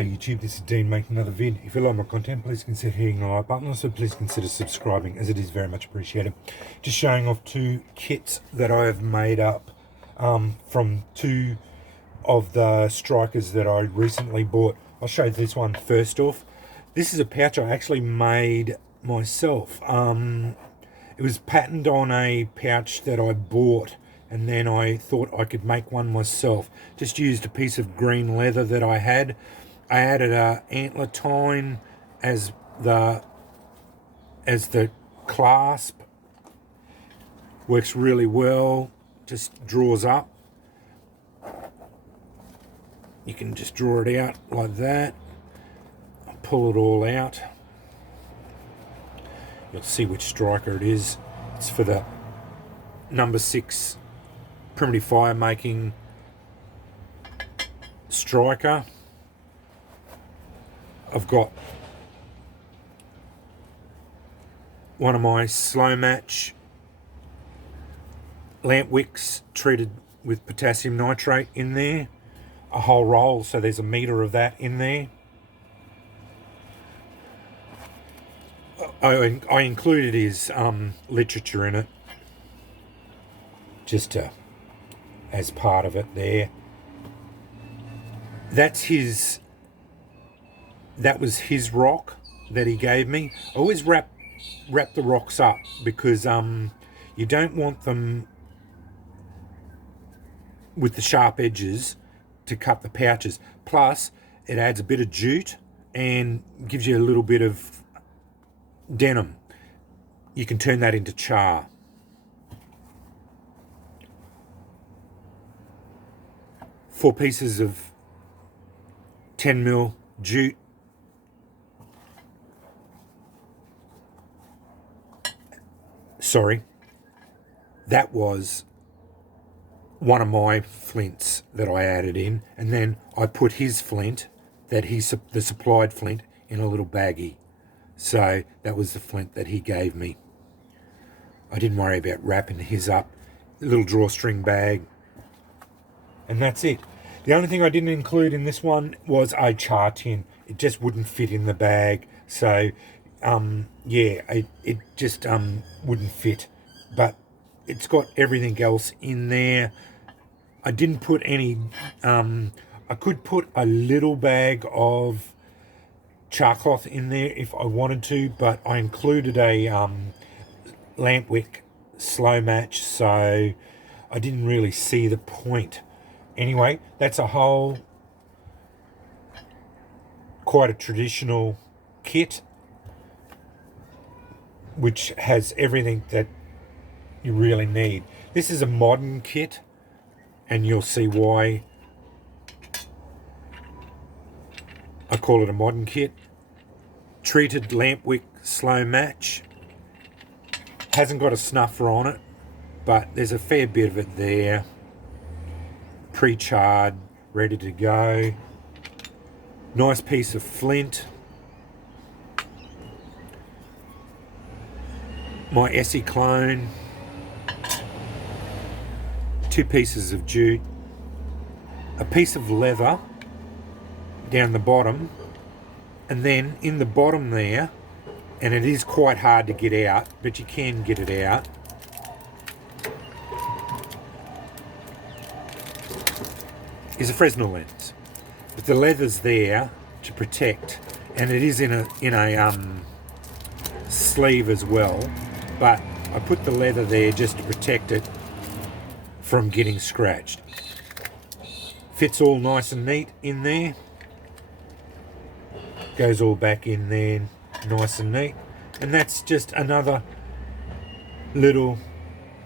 Hey YouTube, this is Dean making another vid. If you like my content, please consider hitting the like button. Also, please consider subscribing, as it is very much appreciated. Just showing off two kits that I have made up from two of the strikers that I recently bought. I'll show you this one first off. This is a pouch I actually made myself. It was patterned on a pouch that I bought, and then I thought I could make one myself. Just used a piece of green leather that I had. I added a antler tine as the clasp. Works really well. Just draws up. You can just draw it out like that. Pull it all out. You'll see which striker it is. It's for the number 6 primitive fire making striker. I've got one of my slow match lamp wicks treated with potassium nitrate in there, a whole roll, so there's a meter of that in there. I included his literature in it, just as part of it there. That was his rock that he gave me. I always wrap the rocks up because you don't want them with the sharp edges to cut the pouches. Plus, it adds a bit of jute and gives you a little bit of denim. You can turn that into char. Four pieces of 10mm jute. Sorry, that was one of my flints that I added in, and then I put his flint, the supplied flint, in a little baggie. So that was the flint that he gave me. I didn't worry about wrapping his up. A little drawstring bag, and that's it. The only thing I didn't include in this one was a char tin. It just wouldn't fit in the bag, so yeah, it just wouldn't fit, but it's got everything else in there. I didn't put any, I could put a little bag of char cloth in there if I wanted to, but I included a lamp wick slow match, so I didn't really see the point. Anyway, that's a whole, quite a traditional kit, which has everything that you really need. This is a modern kit, and you'll see why I call it a modern kit. Treated lamp wick slow match. Hasn't got a snuffer on it, but there's a fair bit of it there. Pre-charred, ready to go. Nice piece of flint. My Essie clone, 2 pieces of jute, a piece of leather down the bottom, and then in the bottom there, and it is quite hard to get out, but you can get it out, is a Fresnel lens. But the leather's there to protect, and it is in a sleeve as well. But I put the leather there just to protect it from getting scratched. Fits all nice and neat in there. Goes all back in there nice and neat. And that's just another little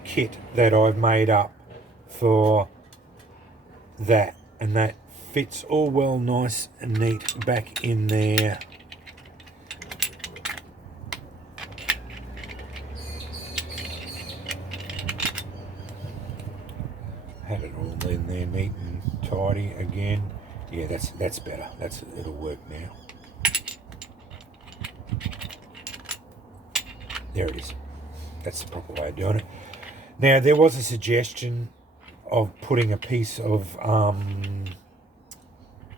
kit that I've made up for that. And that fits all well nice and neat back in there. Had it all in there neat and tidy again. Yeah, that's better. It'll work now. There it is. That's the proper way of doing it. Now, there was a suggestion of putting a piece of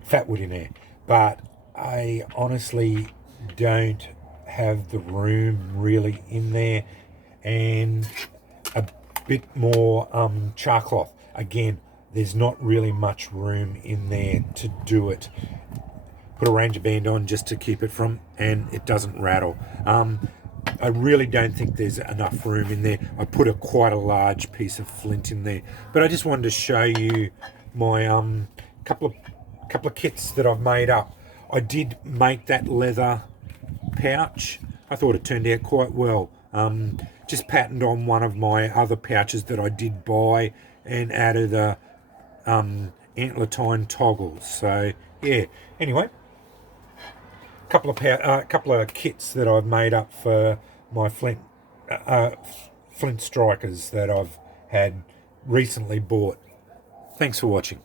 fatwood in there, but I honestly don't have the room really in there, and a bit more char cloth. Again, there's not really much room in there to do it. Put a Ranger band on just to keep it from, and it doesn't rattle. I really don't think there's enough room in there. I put quite a large piece of flint in there, but I just wanted to show you my couple of kits that I've made up. I did make that leather pouch. I thought it turned out quite well. Just patterned on one of my other pouches that I did buy and added a antler tine toggles. So yeah. Anyway, couple of kits that I've made up for my flint strikers that I've had recently bought. Thanks for watching.